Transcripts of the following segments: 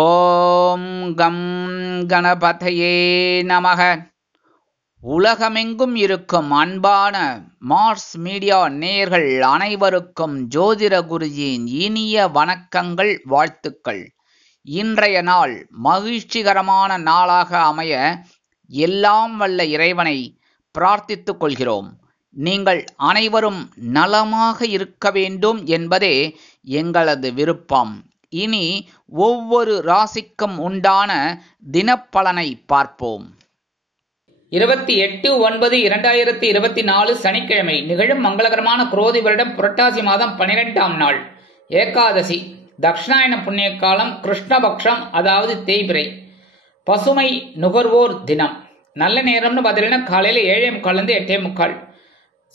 ஓம் come கணபதையே நமக. உலகமெங்கும் இருக்கும் அன்பான மார்ஸ் மீடியா நேயர்கள் அனைவருக்கும் ஜோதிட குருஜியின் இனிய வணக்கங்கள், வாழ்த்துக்கள். இன்றைய நாள் மகிழ்ச்சிகரமான நாளாக அமைய எல்லாம் வல்ல இறைவனை பிரார்த்தித்துக் கொள்கிறோம். நீங்கள் அனைவரும் நலமாக இருக்க வேண்டும் என்பதே எங்களது விருப்பம். இனி ஒவ்வொரு ராசிக்கும் உண்டான தினப்பலனை பார்ப்போம். 28/9/2024 சனிக்கிழமை நிகழும் மங்களகரமான குரோதி வருடம் புரட்டாசி மாதம் 12ஆம் நாள் ஏகாதசி. தக்ஷணாயன புண்ணிய காலம் கிருஷ்ணபக்ஷம், அதாவது தேய்பிறை. பசுமை நுகர்வோர் தினம். நல்ல நேரம்னு பார்த்தீங்கன்னா காலையில் 7:45 8:45,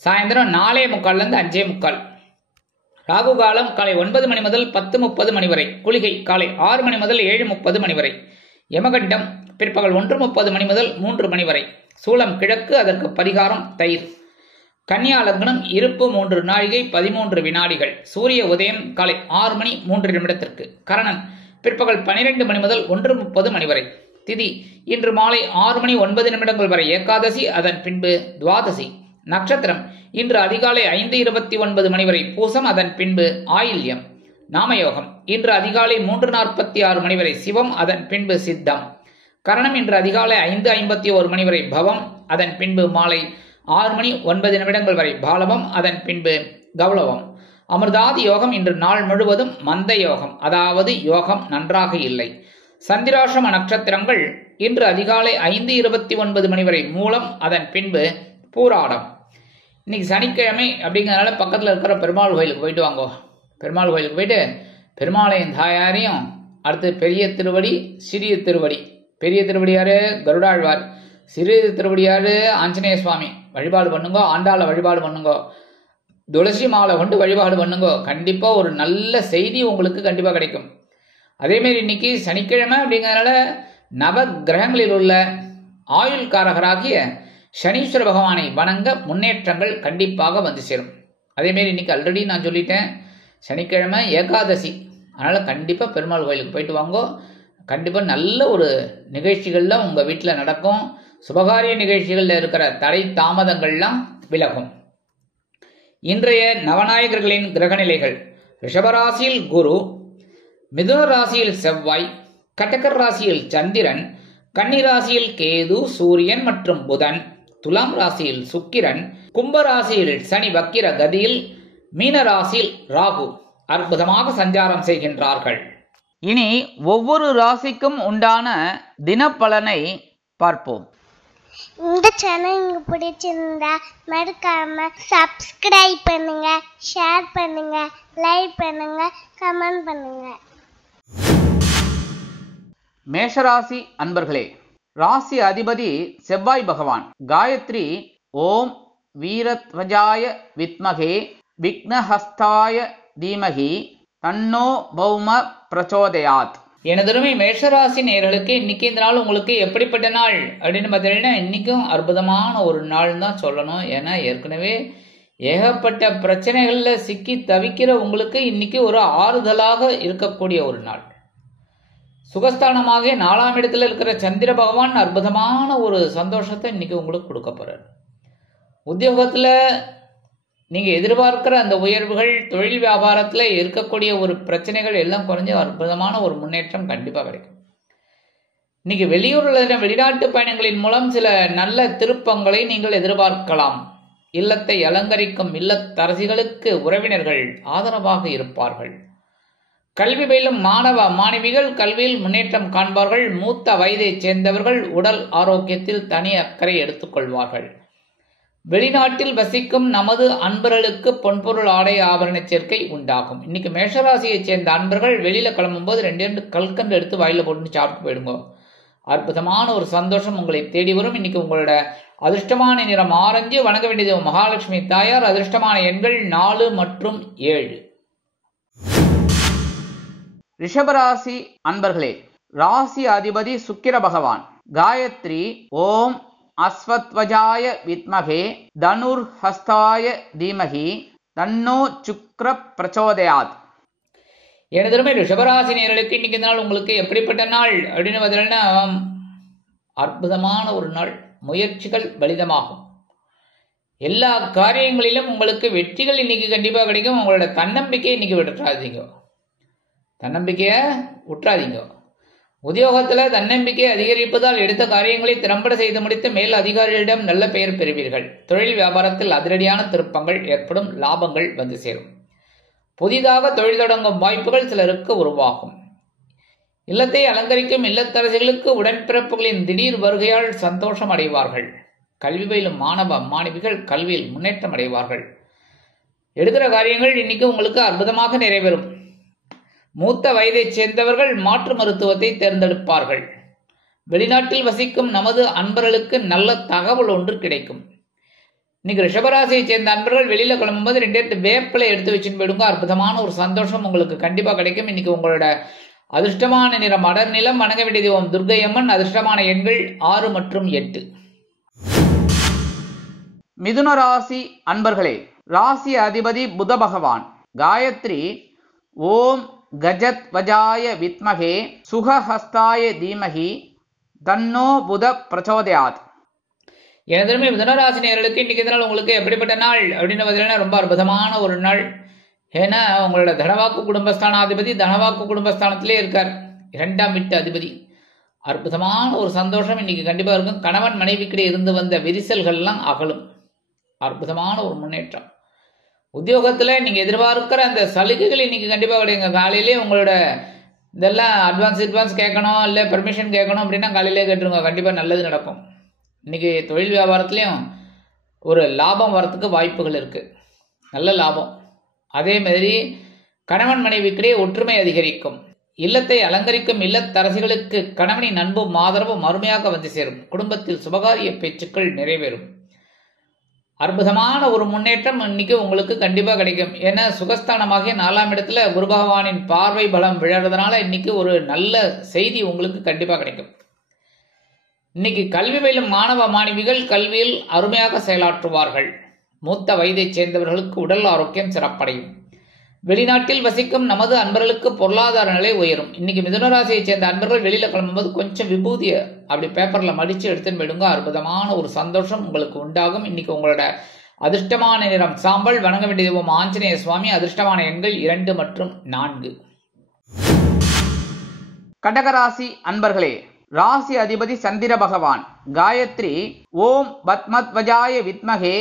சாயந்தரம் 4:45 5:45. ராகு காலம் காலை 9 மணி முதல் 10:30 மணி வரை. குளிகை காலை 6 மணி முதல் 7:30 மணி வரை. யமகண்டம் பிற்பகல் 1:30 மணி முதல் 3 மணி வரை. சூலம் கிழக்கு, அதற்கு பரிகாரம் தயிர். கன்னியா லக்னம், இருப்பு 3 நாழிகை 13 வினாடிகள். சூரிய உதயம் காலை 6 மணி 3 நிமிடத்திற்கு. கரணன் பிற்பகல் 12 மணி முதல் 1:30 மணி வரை. திதி இன்று மாலை 6 மணி 9 நிமிடங்கள் வரை ஏகாதசி, அதன் பின்பு துவாதசி. நட்சத்திரம் இன்று அதிகாலை 5:29 மணி வரை பூசம், அதன் பின்பு ஆயில்யம். நாமயோகம் இன்று அதிகாலை 3:46 மணி வரை சிவம், அதன் பின்பு சித்தம். கரணம் இன்று அதிகாலை 5:51 மணி வரை பவம், அதன் பின்பு மாலை 6 மணி 9 நிமிடங்கள் வரை பாலவம், அதன் பின்பு கௌளவம். அமிர்தாதி யோகம் இன்று நாள் முழுவதும் மந்த யோகம், அதாவது யோகம் நன்றாக இல்லை. சந்திராசிரம நட்சத்திரங்கள் இன்று அதிகாலை 5:29 மணி வரை மூலம், அதன் பின்பு பூராடம். இன்னைக்கு சனிக்கிழமை அப்படிங்கிறதுனால பக்கத்தில் இருக்கிற பெருமாள் கோயிலுக்கு போயிட்டு வாங்கோ. பெருமாள் கோயிலுக்கு போயிட்டு பெருமாளையும் தாயாரையும், அடுத்து பெரிய திருவடி சிறிய திருவடி. பெரிய திருவடி யாரு? கருடாழ்வார். சிறிய திருவடி யாரு? ஆஞ்சநேய சுவாமி. வழிபாடு பண்ணுங்கோ. ஆண்டாள வழிபாடு பண்ணுங்கோ. துளசி மாலை கொண்டு வழிபாடு பண்ணுங்கோ. கண்டிப்பாக ஒரு நல்ல செய்தி உங்களுக்கு கண்டிப்பாக கிடைக்கும். அதேமாரி இன்னைக்கு சனிக்கிழமை அப்படிங்கிறதுனால நவ கிரகங்களில் உள்ள ஆயுள்காரகராகிய சனீஸ்வர பகவானை வணங்க முன்னேற்றங்கள் கண்டிப்பாக வந்து சேரும். அதேமாரி இன்னைக்கு ஆல்ரெடி நான் சொல்லிட்டேன், சனிக்கிழமை ஏகாதசி. அதனால் கண்டிப்பாக பெருமாள் கோயிலுக்கு போயிட்டு வாங்கோ. கண்டிப்பாக நல்ல ஒரு நிகழ்ச்சிகள்லாம் உங்கள் வீட்டில் நடக்கும். சுபகாரிய நிகழ்ச்சிகளில் இருக்கிற தடை தாமதங்கள்லாம் விலகும். இன்றைய நவநாயகர்களின் கிரகநிலைகள். ரிஷபராசியில் குரு, மிதுன ராசியில் செவ்வாய், கடகர் ராசியில் சந்திரன், கன்னி ராசியில் கேது, சூரியன் மற்றும் புதன், துலாம் ராசியில் சுக்கிரன், கும்ப ராசியில் சனி வக்கிர கதியில், மீன ராசியில் ராகு அற்புதமாக சஞ்சாரம் செய்கின்றார்கள். இனி ஒவ்வொரு ராசிக்கும் உண்டான தினப்பலனை பார்ப்போம். இந்த சேனல் உங்களுக்கு பிடிச்சிருந்தா மறக்காம சப்ஸ்கிரைப் பண்ணுங்க, ஷேர் பண்ணுங்க, லைக் பண்ணுங்க, கமெண்ட் பண்ணுங்க. மேஷராசி அன்பர்களே, ராசி அதிபதி செவ்வாய் பகவான். காயத்ரி ஓம் வீரத்வஜாய வித்மகே விக்னஹஸ்தாய தீமகி தன்னோ பௌம பிரச்சோதயாத். எனதருமை மேஷராசி நேயர்களுக்கு இன்னைக்கு இந்த நாள் உங்களுக்கு எப்படிப்பட்ட நாள் அப்படின்னு பார்த்தீங்கன்னா, இன்னைக்கும் அற்புதமான ஒரு நாள் தான் சொல்லணும். ஏன்னா ஏற்கனவே ஏகப்பட்ட பிரச்சனைகளில் சிக்கி தவிக்கிற உங்களுக்கு இன்னைக்கு ஒரு ஆறுதலாக இருக்கக்கூடிய ஒரு நாள். சுகஸ்தானமாக 4ஆம் இடத்துல இருக்கிற சந்திர பகவான் அற்புதமான ஒரு சந்தோஷத்தை இன்னைக்கு உங்களுக்கு கொடுக்க போறார். உத்தியோகத்தில் நீங்கள் எதிர்பார்க்கிற அந்த உயர்வுகள், தொழில் வியாபாரத்தில் இருக்கக்கூடிய ஒரு பிரச்சனைகள் எல்லாம் குறைஞ்சு அற்புதமான ஒரு முன்னேற்றம் கண்டிப்பாக கிடைக்கும். இன்னைக்கு வெளியூரில் வெளிநாட்டு பயணங்களின் மூலம் சில நல்ல திருப்பங்களை நீங்கள் எதிர்பார்க்கலாம். இல்லத்தை அலங்கரிக்கும் இல்லத்தரசிகளுக்கு உறவினர்கள் ஆதரவாக இருப்பார்கள். கல்வி பயிலும் மாணவ மாணவிகள் கல்வியில் முன்னேற்றம் காண்பார்கள். மூத்த வயதைச் சேர்ந்தவர்கள் உடல் ஆரோக்கியத்தில் தனி அக்கறை எடுத்துக்கொள்வார்கள். வெளிநாட்டில் வசிக்கும் நமது அன்பர்களுக்கு பொன்பொருள் ஆடை ஆபரண சேர்க்கை உண்டாகும். இன்னைக்கு மேஷராசியைச் சேர்ந்த அன்பர்கள் வெளியில கிளம்பும்போது 2 கல்கண்டு எடுத்து வாயில போட்டு சாப்பிட்டு போயிடுங்க. அற்புதமான ஒரு சந்தோஷம் உங்களை தேடி வரும். இன்னைக்கு உங்களோட அதிர்ஷ்டமான நிறம் ஆரஞ்சு. வணங்க வேண்டியது மகாலட்சுமி தாயார். அதிர்ஷ்டமான எண்கள் 4 மற்றும் 7. ரிஷபராசி அன்பர்களே, ராசி அதிபதி சுக்கிர பகவான். காயத்ரி ஓம் அஸ்வத்வஜாய வித்மகே தனுர் ஹஸ்தாய தீமகி தன்னோ சுக்ர பிரச்சோதயாத். எனதுமே ரிஷபராசி நேயர்களுக்கு இன்னைக்கு நாள் உங்களுக்கு எப்படிப்பட்ட நாள் அப்படின்னு பார்த்தீங்கன்னா அற்புதமான ஒரு நாள். முயற்சிகள் பலிதமாகும். எல்லா காரியங்களிலும் உங்களுக்கு வெற்றிகள் இன்னைக்கு கண்டிப்பா கிடைக்கும். உங்களோட தன்னம்பிக்கையை இன்னைக்கு விட்டுறாதீங்க. உத்தியோகத்துல தன்னம்பிக்கை அதிகரிப்பதால் எடுத்த காரியங்களை திறம்பட செய்து முடித்து மேல் அதிகாரிகளிடம் நல்ல பெயர் பெறுவீர்கள். தொழில் வியாபாரத்தில் அதிரடியான திருப்பங்கள் ஏற்படும். லாபங்கள் வந்து சேரும். புதிதாக தொழில் தொடங்கும் வாய்ப்புகள் சிலருக்கு உருவாகும். இல்லத்தை அலங்கரிக்கும் இல்லத்தரசிகளுக்கு உடன்பிறப்புகளின் திடீர் வருகையால் சந்தோஷம் அடைவார்கள். கல்வி பயிலும் மாணவ மாணவிகள் கல்வியில் முன்னேற்றம் அடைவார்கள். எடுக்கிற காரியங்கள் இன்னைக்கு உங்களுக்கு அற்புதமாக நிறைவேறும். மூத்த வயதைச் சேர்ந்தவர்கள் மாற்று மருத்துவத்தை தேர்ந்தெடுப்பார்கள். வெளிநாட்டில் வசிக்கும் நமது அன்பர்களுக்கு நல்ல தகவல் ஒன்று கிடைக்கும். இன்னைக்கு ரிஷபராசியை சேர்ந்த அன்பர்கள் வெளியில கிளம்பும்போது 2 வேப்பிலை எடுத்து வச்சுன்னு போயிடுங்க. அற்புதமான ஒரு சந்தோஷம் உங்களுக்கு கண்டிப்பா கிடைக்கும். இன்னைக்கு உங்களோட அதிர்ஷ்டமான நிறம் அடர் நிலம். வணங்க வேண்டிய தெய்வம் துர்க்கை அம்மன். அதிர்ஷ்டமான எண்கள் 6 மற்றும் 8. மிதுன ராசி அன்பர்களே, ராசி அதிபதி புத பகவான். காயத்ரி ஓம் கஜத் வஜாய வித்மகே சுகஹஸ்தாய தீமகி தன்னோ புத பிரச்சோதயாத். எனதுமே மிதுனராசி நேயர்களுக்கு இன்னைக்கு நாள் உங்களுக்கு எப்படிப்பட்ட நாள் அப்படின்னு பார்த்தீங்கன்னா ரொம்ப அற்புதமான ஒரு நாள். ஏன்னா உங்களோட தனவாக்கு குடும்பஸ்தானாதிபதி தனவாக்கு குடும்பஸ்தானத்திலே இருக்கார். 2ஆம் வீட்டு அதிபதி. அற்புதமான ஒரு சந்தோஷம் இன்னைக்கு கண்டிப்பா இருக்கும். கணவன் மனைவிக்கிடையே இருந்து வந்த விரிசல்கள்லாம் அகலும். அற்புதமான ஒரு முன்னேற்றம். உத்தியோகத்துல நீங்க எதிர்பார்க்கிற அந்த சலுகைகள் இன்னைக்கு கண்டிப்பா கிடைக்குங்க. காலையிலே உங்களோட இதெல்லாம் அட்வான்ஸ் கேட்கணும், இல்லை பெர்மிஷன் கேட்கணும் அப்படின்னா காலையிலே கேட்டுருங்க. கண்டிப்பா நல்லது நடக்கும். இன்னைக்கு தொழில் வியாபாரத்திலையும் ஒரு லாபம் வரத்துக்கு வாய்ப்புகள் இருக்கு. நல்ல லாபம். அதே மாதிரி கணவன் மனைவிக்கிடையே ஒற்றுமை அதிகரிக்கும். இல்லத்தை அலங்கரிக்கும் இல்லத்தரசிகளுக்கு கணவனின் அன்பும் ஆதரவும் அருமையாக வந்து சேரும். குடும்பத்தில் சுபகாரிய பேச்சுக்கள் நிறைவேறும். அற்புதமான ஒரு முன்னேற்றம் இன்னைக்கு உங்களுக்கு கண்டிப்பா கிடைக்கும். ஏன்னா சுகஸ்தானமாகிய 4ஆம் இடத்துல குரு பகவானின் பார்வை பலம் விழறதுனால இன்னைக்கு ஒரு நல்ல செய்தி உங்களுக்கு கண்டிப்பா கிடைக்கும். இன்னைக்கு கல்வி பயிலும் மாணவ மாணவிகள் கல்வியில் அருமையாக செயலாற்றுவார்கள். மூத்த வயதைச் சேர்ந்தவர்களுக்கு உடல் ஆரோக்கியம் சிறப்படையும். வெளிநாட்டில் வசிக்கும் நமது அன்பர்களுக்கு பொருளாதார நிலை உயரும். இன்னைக்கு மிதுனராசியை சேர்ந்த அன்பர்கள் வெளியில கிளம்பும்போது கொஞ்சம் விபூதிய அப்படி பேப்பர்ல மடிச்சு எடுத்துன்னு போயிடுங்க. அற்புதமான ஒரு சந்தோஷம் உங்களுக்கு உண்டாகும். இன்னைக்கு உங்களோட அதிர்ஷ்டமான நிறம் சாம்பல். வணங்க வேண்டிய தெய்வம் ஆஞ்சநேய சுவாமி. அதிர்ஷ்டமான எண்கள் 2 மற்றும் 4. கடகராசி அன்பர்களே, ராசி அதிபதி சந்திர பகவான். காயத்ரி ஓம் பத்மத்வஜாய வித்மகே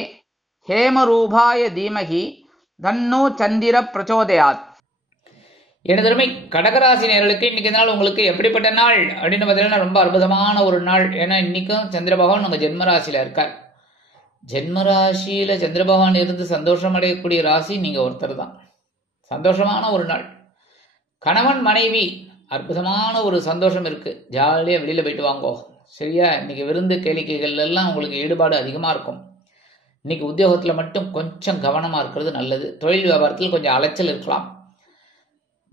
ஹேமரூபாய தீமகி தன்னோ சந்திர பிரச்சோதயாத். எனதருமை கடகராசி நேயர்களுக்கு இன்னைக்கு நாள் உங்களுக்கு எப்படிப்பட்ட நாள் அப்படின்னு பார்த்தீங்கன்னா ரொம்ப அற்புதமான ஒரு நாள். ஏன்னா இன்னைக்கும் சந்திர பகவான் உங்க ஜென்மராசியில இருக்கார். ஜென்மராசியில சந்திர பகவான் இருந்து சந்தோஷம் அடையக்கூடிய ராசி நீங்க ஒருத்தர் தான். சந்தோஷமான ஒரு நாள். கணவன் மனைவி அற்புதமான ஒரு சந்தோஷம் இருக்கு. ஜாலியா வெளியில போயிட்டு வாங்கோ. சரியா? இன்னைக்கு விருந்து கேளிக்கைகள் எல்லாம் உங்களுக்கு ஈடுபாடு அதிகமா இருக்கும். இன்னைக்கு உத்தியோகத்துல மட்டும் கொஞ்சம் கவனமா இருக்கிறது நல்லது. தொழில் வியாபாரத்தில் கொஞ்சம் அலைச்சல் இருக்கலாம்.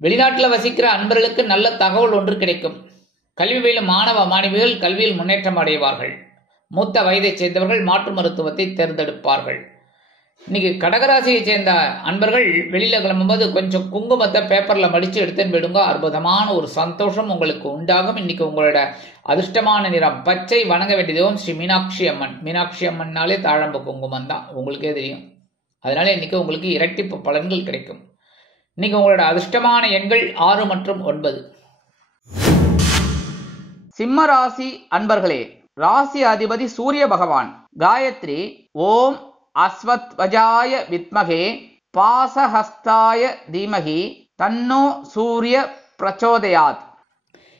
வெளிநாட்டுல வசிக்கிற அன்பர்களுக்கு நல்ல தகவல் ஒன்று கிடைக்கும். கல்வி பயிலும் மாணவ மாணவிகள் கல்வியில் முன்னேற்றம் அடைவார்கள். மூத்த வயதைச் சேர்ந்தவர்கள் மாற்று மருத்துவத்தை தேர்ந்தெடுப்பார்கள். இன்னைக்கு கடகராசியை சேர்ந்த அன்பர்கள் வெளியில கிளம்பும்போது கொஞ்சம் குங்குமத்தை பேப்பர்ல மடிச்சு எடுத்துன்னு போயிடுங்க. அற்புதமான ஒரு சந்தோஷம் உங்களுக்கு உண்டாகும். இன்னைக்கு உங்களோட அதிர்ஷ்டமான நிறம் பச்சை. வணங்க வேண்டியதும் ஸ்ரீ மீனாட்சி அம்மன். மீனாட்சி அம்மன்னாலே தாழம்பு குங்குமம் தான், உங்களுக்கே தெரியும். அதனால இன்னைக்கு உங்களுக்கு இரட்டிப்பு பலன்கள் கிடைக்கும். இன்னைக்கு உங்களோட அதிர்ஷ்டமான எண்கள் 6 மற்றும் 9. சிம்ம ராசி அன்பர்களே, ராசி அதிபதி சூரிய பகவான். காயத்ரி ஓம் அஸ்வத்வஜாய வித்மகே பாசஹஸ்தாய தீமகி தன்னோ சூரிய பிரச்சோதயாத்.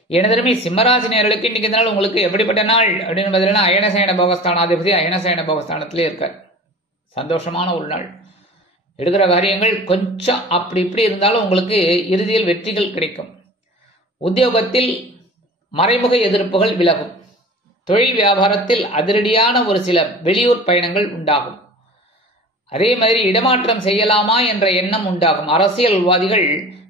எனதருமை சிம்மராசி நேயர்களுக்கு இன்னைக்கு நாள் உங்களுக்கு எப்படிப்பட்ட நாள் அப்படின்னு பார்த்தீங்கன்னா அயனசயன போகஸ்தானாதிபதி அயனசயன போகஸ்தானத்திலே இருக்கார். சந்தோஷமான ஒரு நாள். எடுக்கிற காரியங்கள் கொஞ்சம் அப்படி இப்படி இருந்தாலும் உங்களுக்கு இறுதியில் வெற்றிகள் கிடைக்கும். உத்தியோகத்தில் மறைமுக எதிர்ப்புகள் விலகும். தொழில் வியாபாரத்தில் அதிரடியான ஒரு சில வெளியூர் பயணங்கள் உண்டாகும். அதே மாதிரி இடமாற்றம் செய்யலாமா என்ற எண்ணம் உண்டாகும். அரசியல்வாதிகள்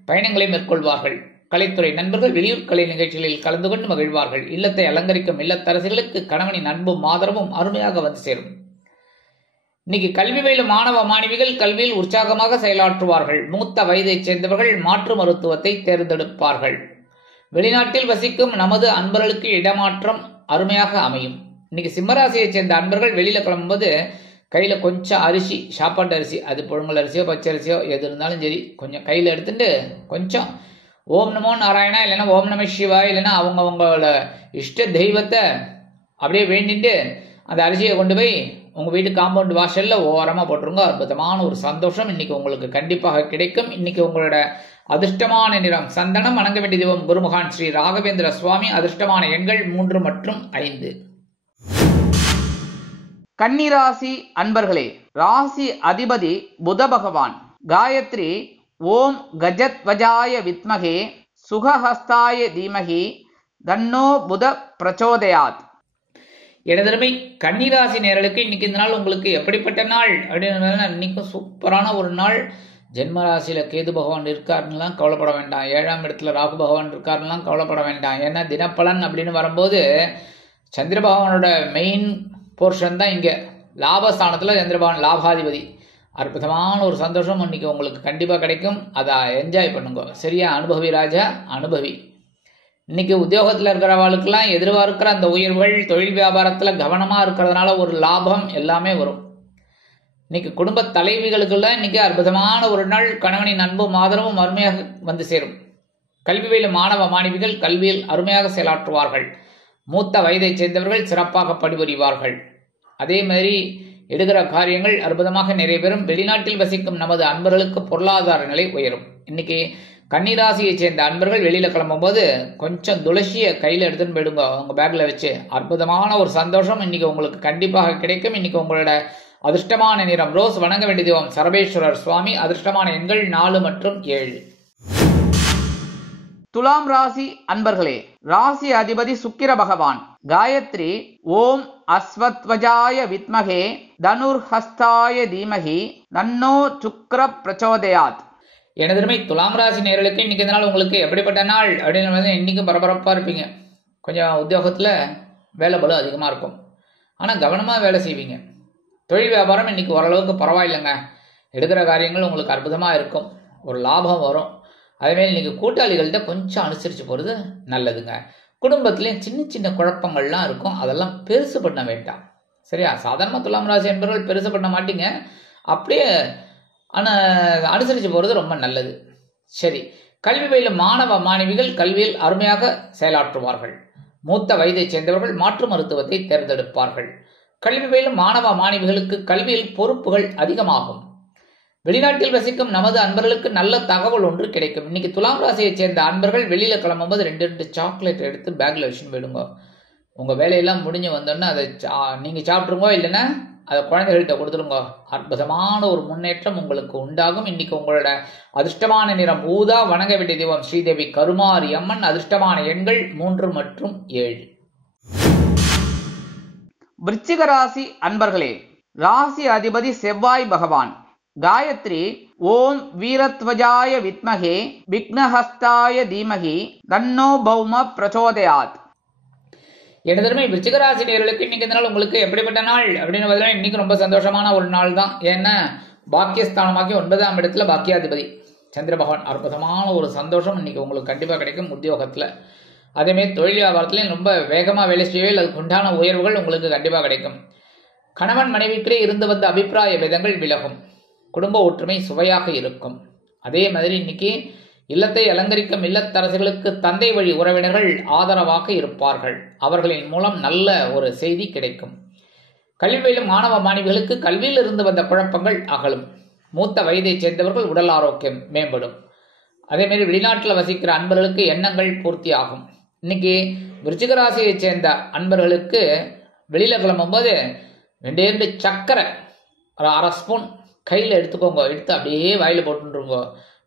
பயணங்களை மேற்கொள்வார்கள். கலைத்துறை நண்பர்கள் வெளியூர் கலை நிகழ்ச்சிகளில் கலந்து கொண்டு மகிழ்வார்கள். இல்லத்தை அலங்கரிக்கும் இல்லத்தரசிகளுக்கு கணவனின் அன்பும் ஆதரவும் அருமையாக வந்து சேரும். இன்னைக்கு கல்வி பயிலும் மாணவ மாணவிகள் கல்வியில் உற்சாகமாக செயலாற்றுவார்கள். மூத்த வயதைச் சேர்ந்தவர்கள் மாற்று மருத்துவத்தை தேர்ந்தெடுப்பார்கள். வெளிநாட்டில் வசிக்கும் நமது அன்பர்களுக்கு இடமாற்றம் அருமையாக அமையும். இன்னைக்கு சிம்மராசியைச் சேர்ந்த அன்பர்கள் வெளியில கிளம்பும்போது கையில கொஞ்சம் அரிசி, சாப்பாட்டு அரிசி, அது புழுங்கல் அரிசியோ பச்சை அரிசியோ எது இருந்தாலும் சரி, கொஞ்சம் கையில எடுத்துட்டு கொஞ்சம் ஓம் நமோ நாராயணா இல்லைன்னா ஓம் நம சிவாய் இல்லைன்னா அவங்களோட இஷ்ட தெய்வத்தை அப்படியே வேண்டிட்டு அந்த அரிசியை கொண்டு போய் உங்க வீட்டு காம்பவுண்ட் வாசல்ல ஓரமா போட்டுருங்க. அற்புதமான ஒரு சந்தோஷம் இன்னைக்கு உங்களுக்கு கண்டிப்பாக கிடைக்கும். இன்னைக்கு உங்களோட அதிர்ஷ்டமான நிறம் சந்தனம். வணங்க வேண்டிய தெய்வம் குருமகான் ஸ்ரீ ராகவேந்திர சுவாமி. அதிர்ஷ்டமான எண்கள் 3 மற்றும் 5. கன்னிராசி அன்பர்களே, ராசி அதிபதி புத பகவான். காயத்ரி ஓம் கஜத்வஜாய வித்மகே சுகஹஸ்தாய தீமகி தன்னோ புத பிரச்சோதயாத். இடதரமை கன்னிராசி நேரலுக்கு இன்னைக்கு இந்த நாள் உங்களுக்கு எப்படிப்பட்ட நாள் அப்படின்னு இன்னைக்கும் சூப்பரான ஒரு நாள். ஜென்மராசியில கேது பகவான் இருக்காருலாம் கவலைப்பட வேண்டாம். 7ஆம் இடத்துல ராகு பகவான் இருக்காருலாம் கவலைப்பட வேண்டாம். ஏன்னா தினப்பலன் அப்படின்னு வரும்போது சந்திர பகவானோட மெயின் போர்ஷன் தான் இங்க லாபஸ்தானத்துல சந்திர பகவான் லாபாதிபதி. அற்புதமான ஒரு சந்தோஷம் இன்னைக்கு உங்களுக்கு கண்டிப்பா கிடைக்கும். அதை என்ஜாய் பண்ணுங்க. சரியா? அனுபவி ராஜா அனுபவி. இன்னைக்கு உத்தியோகத்துல இருக்கிறவர்களுக்கெல்லாம் எதிர்பார்க்கிற அந்த உயர்வுகள், தொழில் வியாபாரத்துல கவனமா இருக்கிறதுனால ஒரு லாபம் எல்லாமே வரும். இன்னைக்கு குடும்ப தலைவிகளுக்கெல்லாம் இன்னைக்கு அற்புதமான ஒரு நாள். கணவனின் அன்பும் ஆதரவும் அருமையாக வந்து சேரும். கல்வி பயிலும் மாணவ மாணவிகள் கல்வியில் அருமையாக செயலாற்றுவார்கள். மூத்த வயதைச் சேர்ந்தவர்கள் சிறப்பாக பணிபுரிவார்கள். அதே மாதிரி எடுக்கிற காரியங்கள் அற்புதமாக நிறைவேறும். வெளிநாட்டில் வசிக்கும் நமது அன்பர்களுக்கு பொருளாதார நிலை உயரும். இன்னைக்கு கன்னிராசியை சேர்ந்த அன்பர்கள் வெளியில கிளம்பும் போது கொஞ்சம் துளசியை கையில எடுத்துன்னு போயிடுங்க, உங்க பேக்ல வச்சு. அற்புதமான ஒரு சந்தோஷம் இன்னைக்கு உங்களுக்கு கண்டிப்பாக கிடைக்கும். இன்னைக்கு உங்களோட அதிர்ஷ்டமான நிறம் ரோஸ். வணங்க வேண்டிய தெய்வம் சரபேஸ்வரர் சுவாமி. அதிர்ஷ்டமான எண்கள் 4 மற்றும் 7. துலாம் ராசி அன்பர்களே, ராசி அதிபதி சுக்கிர பகவான். காயத்ரி ஓம் அஸ்வத்வஜாய வித்மகே தனுர்ஹஸ்தாய தீமகி தன்னோ சுக்ர பிரச்சோதயாத். எனதுமே துலாம் ராசி நேயர்களுக்கு இன்னைக்கு இந்த நாள் உங்களுக்கு எப்படிப்பட்ட நாள் அப்படின்னு இன்னைக்கும் பரபரப்பா இருப்பீங்க. கொஞ்சம் உத்தியோகத்துல வேலை பளு அதிகமா இருக்கும். ஆனா கவனமா வேலை செய்வீங்க. தொழில் வியாபாரம் இன்னைக்கு ஓரளவுக்கு பரவாயில்லைங்க. எடுக்கிற காரியங்கள் உங்களுக்கு அற்புதமா இருக்கும். ஒரு லாபம் வரும். அதேமாதிரி இன்னைக்கு கூட்டாளிகள்கிட்ட கொஞ்சம் அனுசரிச்சு போறது நல்லதுங்க. குடும்பத்திலேயும் சின்ன சின்ன குழப்பங்கள்லாம் இருக்கும். அதெல்லாம் பெருசு பண்ண வேண்டாம். சரியா? சாதாரண துலாம் ராசி என்பவர்கள் பெருசு பண்ண மாட்டீங்க. அப்படியே அனுசரிச்சு போறது ரொம்ப நல்லது. சரி, கல்வி பயிலும் மாணவ மாணவிகள் கல்வியில் அருமையாக செயலாற்றுவார்கள். மூத்த வயதைச் சேர்ந்தவர்கள் மாற்று மருத்துவத்தை தேர்ந்தெடுப்பார்கள். கல்வி பயிலும் மாணவ மாணவிகளுக்கு கல்வியில் பொறுப்புகள் அதிகமாகும். வெளிநாட்டில் வசிக்கும் நமது அன்பர்களுக்கு நல்ல தகவல் ஒன்று கிடைக்கும். இன்னைக்கு துலாம் ராசியைச் சேர்ந்த அன்பர்கள் வெளியில கிளம்பும்போது 2 சாக்லேட் எடுத்து பேக்ல வச்சுன்னு போயிடுங்க. உங்க வேலையெல்லாம் முடிஞ்சு வந்தோன்னா அதை நீங்க சாப்பிட்ருங்கோ, இல்லைன்னா அதை குழந்தைகள்கிட்ட கொடுத்துருங்க. அற்புதமான ஒரு முன்னேற்றம் உங்களுக்கு உண்டாகும். இன்னைக்கு உங்களோட அதிர்ஷ்டமான நிறம் ஊதா. வணங்க வேண்டிய தெய்வம் ஸ்ரீதேவி கருமாரி அம்மன். அதிர்ஷ்டமான எண்கள் 3 மற்றும் 7. விருச்சிக ராசி அன்பர்களே, ராசி அதிபதி செவ்வாய் பகவான். காயத்ரி ஓம் வீரத்வஜாய வித்மகே விக்னஹஸ்தாய தீமகி தன்னோ பௌம பிரச்சோதயாத். எனதருமை விருச்சிகராசி நேயர்களுக்கு இன்னைக்கு இந்த நாள் உங்களுக்கு எப்படிப்பட்ட நாள் அப்படின்னு பார்த்தீங்கன்னா இன்னைக்கு ரொம்ப சந்தோஷமான ஒரு நாள் தான். ஏன்னா பாக்கியஸ்தானமாக்கி 9ஆம் இடத்துல பாக்கியாதிபதி சந்திர பகவான். அற்புதமான ஒரு சந்தோஷம் இன்னைக்கு உங்களுக்கு கண்டிப்பாக கிடைக்கும் உத்தியோகத்துல. அதேமாதிரி தொழில் வியாபாரத்துலையும் ரொம்ப வேகமாக வேலை செய்யவே அதுக்கு உண்டான உயர்வுகள் உங்களுக்கு கண்டிப்பாக கிடைக்கும். கணவன் மனைவிக்கிலே இருந்து வந்த அபிப்பிராய பேதங்கள் விலகும். குடும்ப ஒற்றுமை சுவையாக இருக்கும். அதே மாதிரி இன்னைக்கு இல்லத்தை அலங்கரிக்கும் இல்லத்தரசிகளுக்கு தந்தை வழி உறவினர்கள் ஆதரவாக இருப்பார்கள். அவர்களின் மூலம் நல்ல ஒரு செய்தி கிடைக்கும். கல்வி பயிலும் மாணவ மாணவிகளுக்கு கல்வியில் இருந்து வந்த குழப்பங்கள் அகலும். மூத்த வயதைச் சேர்ந்தவர்கள் உடல் ஆரோக்கியம் மேம்படும். அதே மாதிரி வெளிநாட்டில் வசிக்கிற அன்பர்களுக்கு எண்ணங்கள் பூர்த்தி ஆகும். இன்னைக்கு விருச்சிக ராசியை சேர்ந்த அன்பர்களுக்கு வெளியில கிளம்பும்போது 2 சக்கரை 1/2 ஸ்பூன் கையில் எடுத்துக்கோங்க. எடுத்து அப்படியே வாயில போட்டுருங்க.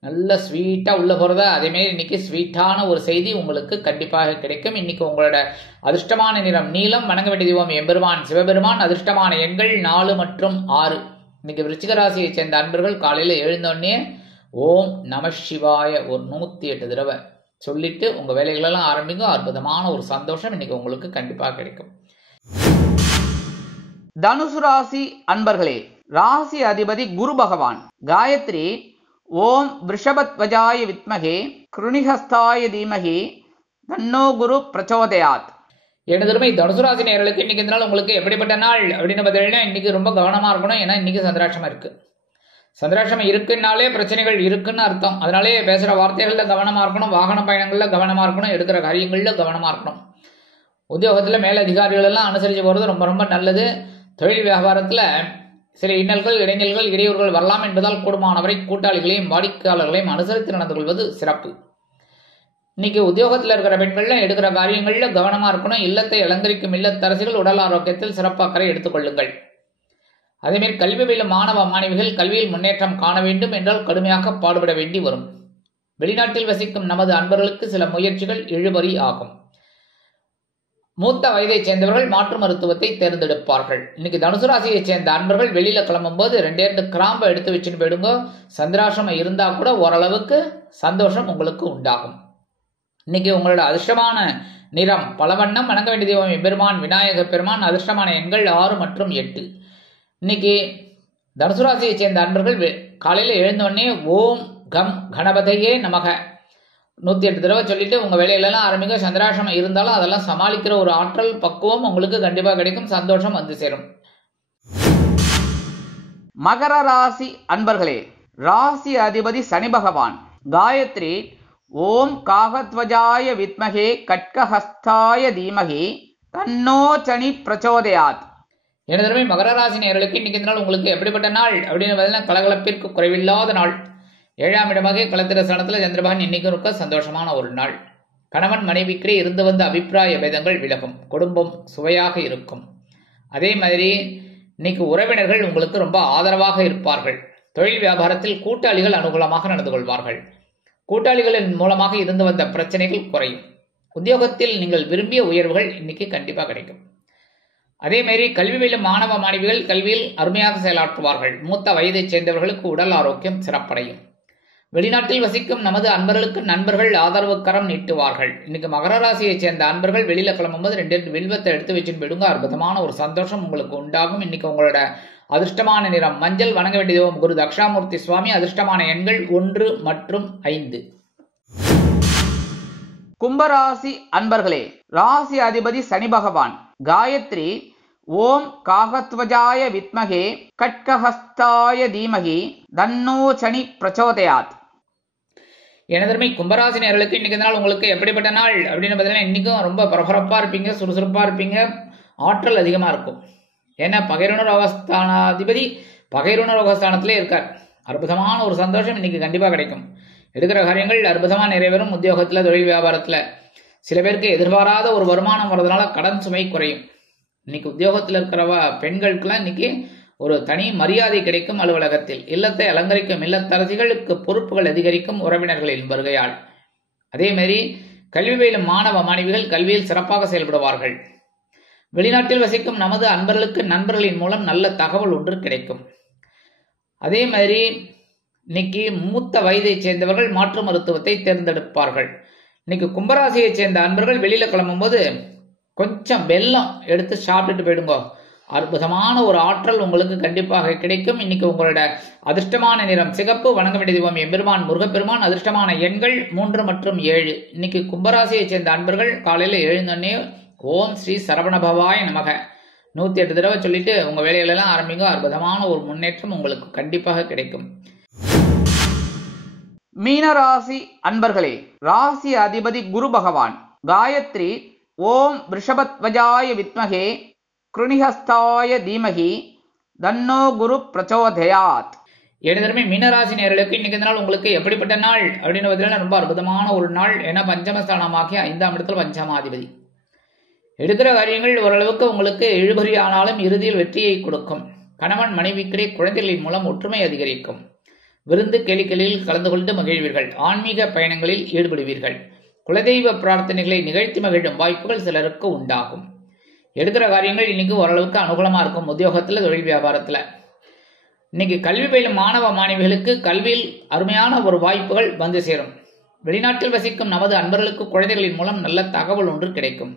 நல்ல ஸ்வீட்டா உள்ள போறத. அதேமாரி இன்னைக்கு ஸ்வீட்டான ஒரு செய்தி உங்களுக்கு கண்டிப்பாக கிடைக்கும். இன்னைக்கு உங்களோட அதிர்ஷ்டமான நிறம் நீலம். வணங்க வேண்டிய தெய்வம் எம்பெருமான் சிவபெருமான். அதிர்ஷ்டமான எண்கள் 4 மற்றும் 6. இன்னைக்கு விருச்சிக ராசியை சேர்ந்த அன்பர்கள் காலையில எழுந்தோடனே ஓம் நம சிவாய ஒரு 108 தடவை சொல்லிட்டு உங்க வேலைகளெல்லாம் ஆரம்பிக்கும். அற்புதமான ஒரு சந்தோஷம் இன்னைக்கு உங்களுக்கு கண்டிப்பாக கிடைக்கும். தனுசு ராசி அன்பர்களே, ராசி அதிபதி குரு பகவான். காயத்ரி ஓம் விருஷபத்வஜாய வித்மகே கிருணிஹஸ்தாய தீமகி தன்னோ குரு பிரச்சோதயாத். எனதுமே தனுசு ராசி நேயர்களுக்கு இன்னைக்கு இந்த நாள் உங்களுக்கு எப்படிப்பட்ட நாள் அப்படின்னு பார்த்தீங்கன்னா, இன்னைக்கு ரொம்ப கவனமா இருக்கணும். ஏன்னா இன்னைக்கு சந்திராஷ்டமம் இருக்கு. சந்திராஷ்டமம் இருக்குன்னாலே பிரச்சனைகள் இருக்குன்னு அர்த்தம். அதனாலே பேசுற வார்த்தைகள்ல கவனமா இருக்கணும், வாகன பயணங்கள்ல கவனமா இருக்கணும், எடுக்கிற காரியங்கள்ல கவனமா இருக்கணும். உத்தியோகத்துல மேல அதிகாரிகள் எல்லாம் அனுசரிச்சு போறது ரொம்ப ரொம்ப நல்லது. தொழில் வியாபாரத்துல சில இன்னல்கள், இடைநில்கள், இடையூறுகள் வரலாம் என்பதால் கூடுமானவரை கூட்டாளிகளையும் வாடிக்கையாளர்களையும் அனுசரித்து நடந்து கொள்வது சிறப்பு. இன்னைக்கு உத்தியோகத்தில் இருக்கிற பெண்கள்ல எடுக்கிற காரியங்கள்ல கவனமா இருக்கணும். இல்லத்தை அலங்கரிக்கும் இல்லத்தரசிகள் உடல் ஆரோக்கியத்தில் சிறப்பு அக்கறை எடுத்துக்கொள்ளுங்கள். அதேமாரி கல்வி பயிலும் மாணவ மாணவிகள் கல்வியில் முன்னேற்றம் காண வேண்டும் என்றால் கடுமையாக பாடுபட வேண்டி வரும். வெளிநாட்டில் வசிக்கும் நமது அன்பர்களுக்கு சில முயற்சிகள் இழுபறி ஆகும். மூத்த வயதைச் சேர்ந்தவர்கள் மாற்று மருத்துவத்தை தேர்ந்தெடுப்பார்கள். இன்னைக்கு தனுசு ராசியை சேர்ந்த அன்பர்கள் வெளியில கிளம்பும் போது 2 கிராம்பை எடுத்து வச்சுட்டு போயிடுங்க. சந்திராசிரமம் இருந்தா கூட ஓரளவுக்கு சந்தோஷம் உங்களுக்கு உண்டாகும். இன்னைக்கு உங்களோட அதிர்ஷ்டமான நிறம் பலவண்ணம். வணங்க வேண்டிய தெய்வம் எம்பெருமான் விநாயக பெருமான். அதிர்ஷ்டமான எண்கள் 6 மற்றும் 8. இன்னைக்கு தனுசு ராசியை சேர்ந்த அன்பர்கள் காலையில எழுந்தோடனே ஓம் கம் கணபதையே நமக 108 தடவை சொல்லிட்டு உங்க வேலையிலலாம் ஆரம்பிங்க. சந்திராசிரமம் இருந்தாலும் அதெல்லாம் சமாளிக்கிற ஒரு ஆற்றல் பக்குவம் உங்களுக்கு கண்டிப்பா கிடைக்கும். சந்தோஷம் வந்து சேரும். மகர ராசி அன்பர்களே, ராசி அதிபதி சனி பகவான். காயத்ரி ஓம் காகத்வஜாய வித்மகே கட்கஹஸ்தாய தீமகி தன்னோ சனி பிரச்சோதயாத். எனதுமே மகர ராசி நேயர்களுக்கு இன்னைக்கு இந்த நாள் உங்களுக்கு எப்படிப்பட்ட நாள் அப்படின்னு பார்த்தீங்கன்னா, கலகலப்பிற்கு குறைவில்லாத நாள். 7ஆம் இடமாக களத்திர ஸ்தானத்தில் சந்திரபகவான் இன்னைக்கும் இருக்க சந்தோஷமான ஒரு நாள். கணவன் மனைவிக்கிடையே இருந்து வந்த அபிப்பிராய பேதங்கள் விலகும். குடும்பம் சுவையாக இருக்கும். அதே மாதிரி இன்னைக்கு உறவினர்கள் உங்களுக்கு ரொம்ப ஆதரவாக இருப்பார்கள். தொழில் வியாபாரத்தில் கூட்டாளிகள் அனுகூலமாக நடந்து கொள்வார்கள். கூட்டாளிகளின் மூலமாக இருந்து வந்த பிரச்சனைகள் குறையும். உத்தியோகத்தில் நீங்கள் விரும்பிய உயர்வுகள் இன்னைக்கு கண்டிப்பா கிடைக்கும். அதே மாதிரி கல்வி பயிலும் மாணவ மாணவிகள் கல்வியில் அருமையாக செயலாற்றுவார்கள். மூத்த வயதைச் சேர்ந்தவர்களுக்கு உடல் ஆரோக்கியம் சிறப்படையும். வெளிநாட்டில் வசிக்கும் நமது அன்பர்களுக்கு நண்பர்கள் ஆதரவு கரம் நீட்டுவார்கள். இன்னைக்கு மகர ராசியைச் சேர்ந்த அன்பர்கள் வெளியில கிளம்பும்போது 2 வில்வத்தை எடுத்து வச்சுன்னு போயிடுங்க. அற்புதமான ஒரு சந்தோஷம் உங்களுக்கு உண்டாகும். இன்னைக்கு உங்களோட அதிர்ஷ்டமான நிறம் மஞ்சள். வணங்க வேண்டிய தெய்வம் குரு தக்ஷாமூர்த்தி சுவாமி. அதிர்ஷ்டமான எண்கள் 1 மற்றும் 5. கும்பராசி அன்பர்களே, ராசி அதிபதி சனி பகவான். காயத்ரி ஓம் காகத்வஜாய வித்மகே கட்கஹஸ்தாய தீமகி தன்னோ சனி பிரச்சோதயாத். எனதருமை கும்பராசி நேயர்களுக்கு இன்னைக்கு நாள் உங்களுக்கு எப்படிப்பட்ட நாள் அப்படின்னு பார்த்தீங்கன்னா, இன்னைக்கும் ரொம்ப பரபரப்பா இருப்பீங்க, சுறுசுறுப்பா இருப்பீங்க, ஆற்றல் அதிகமா இருக்கும். ஏன்னா பகைருணரோகஸ்தானாதிபதி பகைருணரோகஸ்தானத்திலே இருக்கார். அற்புதமான ஒரு சந்தோஷம் இன்னைக்கு கண்டிப்பா கிடைக்கும். எடுக்கிற காரியங்கள் அற்புதமா நிறைவேறும். உத்தியோகத்துல தொழில் வியாபாரத்துல சில பேருக்கு எதிர்பாராத ஒரு வருமானம் வர்றதுனால கடன் சுமை குறையும். இன்னைக்கு உத்தியோகத்தில் இருக்கிற பெண்களுக்கெல்லாம் இன்னைக்கு ஒரு தனி மரியாதை கிடைக்கும். அலுவலகத்தில் இல்லத்தை அலங்கரிக்கும் இல்லத்தரசிகளுக்கு பொறுப்புகள் அதிகரிக்கும் உறவினர்களின் வருகையால். அதே மாதிரி கல்வி பயிலும் மாணவ மாணவிகள் கல்வியில் சிறப்பாக செயல்படுவார்கள். வெளிநாட்டில் வசிக்கும் நமது அன்பர்களுக்கு நண்பர்களின் மூலம் நல்ல தகவல் ஒன்று கிடைக்கும். அதே மாதிரி இன்னைக்கு மூத்த வயதைச் சேர்ந்தவர்கள் மாற்று மருத்துவத்தை தேர்ந்தெடுப்பார்கள். இன்னைக்கு கும்பராசியை சேர்ந்த அன்பர்கள் வெளியில கிளம்பும் போது கொஞ்சம் வெல்லம் எடுத்து சாப்பிட்டுட்டு போயிடுங்க. அற்புதமான ஒரு ஆற்றல் உங்களுக்கு கண்டிப்பாக கிடைக்கும். இன்னைக்கு உங்களோட அதிர்ஷ்டமான நிறம் சிகப்பு. வணங்க வேண்டிய தெய்வம் எம்பெருமான் முருகப்பெருமான். அதிர்ஷ்டமான எண்கள் 3 மற்றும் 7. இன்னைக்கு கும்பராசியை சேர்ந்த அன்பர்கள் காலையில எழுந்தோடனே ஓம் ஸ்ரீ சரவணபவாய நமக 108 தடவை சொல்லிட்டு உங்க வேலைகளெல்லாம் ஆரம்பிங்க. அற்புதமான ஒரு முன்னேற்றம் உங்களுக்கு கண்டிப்பாக கிடைக்கும். மீனராசி அன்பர்களே, ராசி அதிபதி குரு பகவான். காயத்ரி ஓம் விருஷபத்வஜாய வித்மகே கிருணிஹஸ்தாய தீமகி தன்னோ குரு பிரச்சோதயாத். எழுதருமே மீனராசி நேயர்களுக்கு இன்னைக்கு நாள் உங்களுக்கு எப்படிப்பட்ட நாள் அப்படின்னு பார்த்தீங்கன்னா, ரொம்ப அற்புதமான ஒரு நாள். ஏன்னா பஞ்சமஸ்தானமாகிய 5ஆம் இடத்துல பஞ்சமாதிபதி. எடுக்கிற காரியங்கள் ஓரளவுக்கு உங்களுக்கு இழுபறி ஆனாலும் இறுதியில் வெற்றியை கொடுக்கும். கணவன் மனைவிக்கிடையே குழந்தைகளின் மூலம் ஒற்றுமை அதிகரிக்கும். விருந்து கேளிக்கைகளில் கலந்து கொண்டு மகிழ்வீர்கள். ஆன்மீக பயணங்களில் ஈடுபடுவீர்கள். குலதெய்வ பிரார்த்தனைகளை நிகழ்த்தி மகிழும் வாய்ப்புகள் சிலருக்கு உண்டாகும். எடுக்கிற காரியங்கள் இன்னைக்கு ஓரளவுக்கு அனுகூலமா இருக்கும். உத்தியோகத்துல தொழில் வியாபாரத்துல இன்னைக்கு கல்வி பயிலும் மாணவ மாணவிகளுக்கு கல்வியில் அருமையான ஒரு வாய்ப்புகள் வந்து சேரும். வெளிநாட்டில் வசிக்கும் நமது அன்பர்களுக்கு குழந்தைகளின் மூலம் நல்ல தகவல் ஒன்று கிடைக்கும்.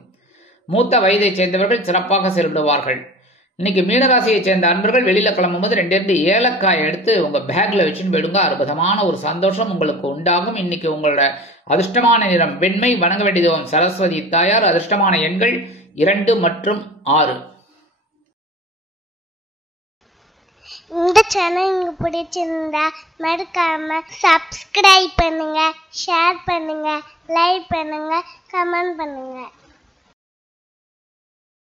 மூத்த வயதைச் சேர்ந்தவர்கள் சிறப்பாக செயல்படுவார்கள். இன்னைக்கு மீனராசியை சேர்ந்த அன்பர்கள் வெளியில கிளம்பும்போது 2 ஏலக்காய் எடுத்து உங்க பேக்ல வச்சுன்னு போயிடுங்க. அற்புதமான ஒரு சந்தோஷம் உங்களுக்கு உண்டாகும். இன்னைக்கு உங்களோட அதிர்ஷ்டமான நிறம் வெண்மை. வணங்க வேண்டியது சரஸ்வதி தாயார். அதிர்ஷ்டமான எண்கள் 2 மற்றும் 6. இந்த சேனல் உங்களுக்கு பிடிச்சிருந்தா மறக்காம சப்ஸ்கிரைப் பண்ணுங்க, ஷேர் பண்ணுங்க, லைக் பண்ணுங்க, கமெண்ட் பண்ணுங்க.